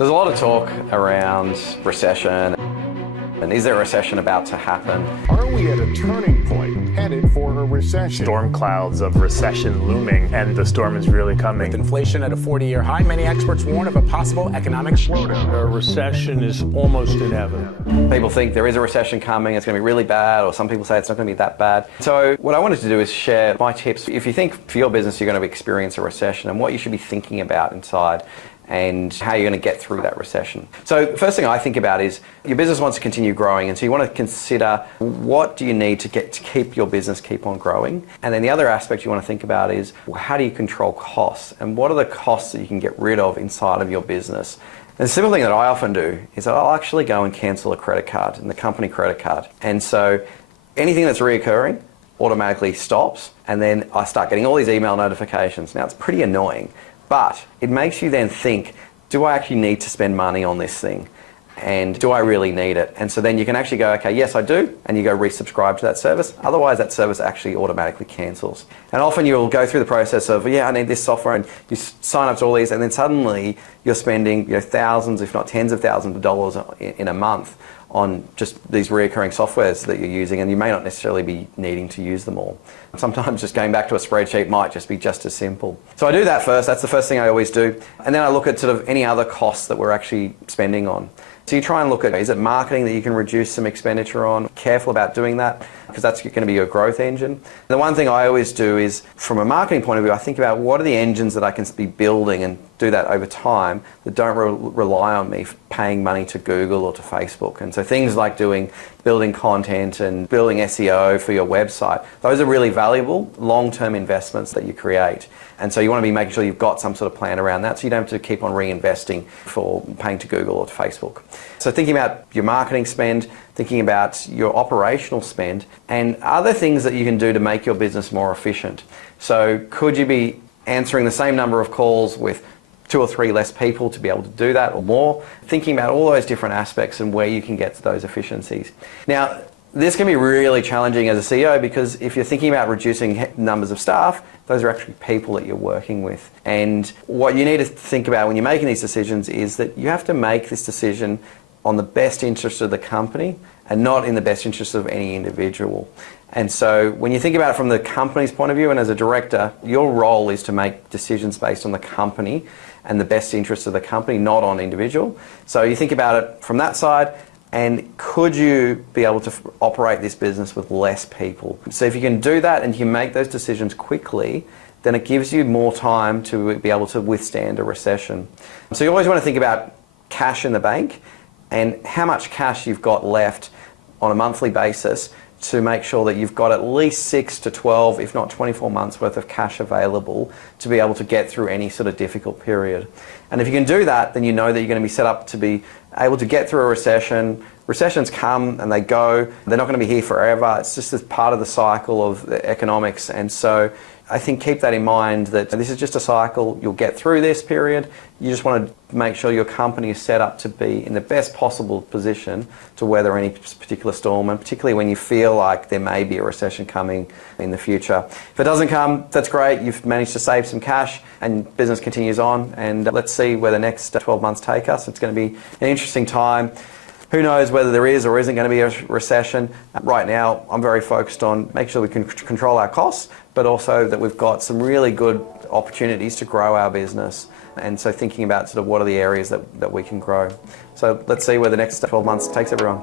So there's a lot of talk around recession, and is there a recession about to happen? Are we at a turning point, headed for a recession? Storm clouds of recession looming, and the storm is really coming. With inflation at a 40-year high, many experts warn of a possible economic slowdown. A recession is almost inevitable. People think there is a recession coming, it's going to be really bad, or some people say it's not going to be that bad. So what I wanted to do is share my tips. If you think for your business you're going to experience a recession and what you should be thinking about inside, and how you're going to get through that recession. So the first thing I think about is your business wants to continue growing, and so you want to consider what do you need to keep your business keep on growing. And then the other aspect you want to think about is how do you control costs, and what are the costs that you can get rid of inside of your business. And the simple thing that I often do is that I'll actually go and cancel a credit card, and the company credit card. And so anything that's reoccurring automatically stops, and then I start getting all these email notifications. Now it's pretty annoying, but it makes you then think, do I actually need to spend money on this thing? And do I really need it? And so then you can actually go, okay, yes, I do, and you go resubscribe to that service. Otherwise, that service actually automatically cancels. And often you'll go through the process of, yeah, I need this software, and you sign up to all these, and then suddenly you're spending thousands, if not tens of thousands of dollars in a month on just these recurring softwares that you're using, and you may not necessarily be needing to use them all. Sometimes just going back to a spreadsheet might just be just as simple. So I do that first, that's the first thing I always do. And then I look at sort of any other costs that we're actually spending on. So you try and look at, is it marketing that you can reduce some expenditure on? Careful about doing that, because that's going to be your growth engine. The one thing I always do is, from a marketing point of view, I think about what are the engines that I can be building and do that over time that don't rely on me paying money to Google or to Facebook. And so things like building content and building SEO for your website, those are really valuable long-term investments that you create. And so you want to be making sure you've got some sort of plan around that so you don't have to keep on reinvesting for paying to Google or to Facebook. So thinking about your marketing spend, thinking about your operational spend, and other things that you can do to make your business more efficient. So could you be answering the same number of calls with 2 or 3 less people to be able to do that, or more? Thinking about all those different aspects and where you can get to those efficiencies. Now, this can be really challenging as a CEO, because if you're thinking about reducing numbers of staff, those are actually people that you're working with. And what you need to think about when you're making these decisions is that you have to make this decision on the best interest of the company and not in the best interest of any individual. And so when you think about it from the company's point of view, and as a director, your role is to make decisions based on the company and the best interest of the company, not on individual. So you think about it from that side, and could you be able to operate this business with less people? So if you can do that and you make those decisions quickly, then it gives you more time to be able to withstand a recession. So you always want to think about cash in the bank and how much cash you've got left on a monthly basis to make sure that you've got at least 6 to 12, if not 24 months worth of cash available to be able to get through any sort of difficult period. And if you can do that, then you know that you're going to be set up to be able to get through a recession. Recessions come and they go. They're not going to be here forever. It's just as part of the cycle of the economics. And so I think keep that in mind, that this is just a cycle. You'll get through this period. You just want to make sure your company is set up to be in the best possible position to weather any particular storm, and particularly when you feel like there may be a recession coming in the future. If it doesn't come, that's great. You've managed to save some cash and business continues on, and let's see where the next 12 months take us. It's going to be an interesting time. Who knows whether there is or isn't going to be a recession. Right now, I'm very focused on making sure we can control our costs, but also that we've got some really good opportunities to grow our business. And so thinking about sort of what are the areas that we can grow. So let's see where the next 12 months takes everyone.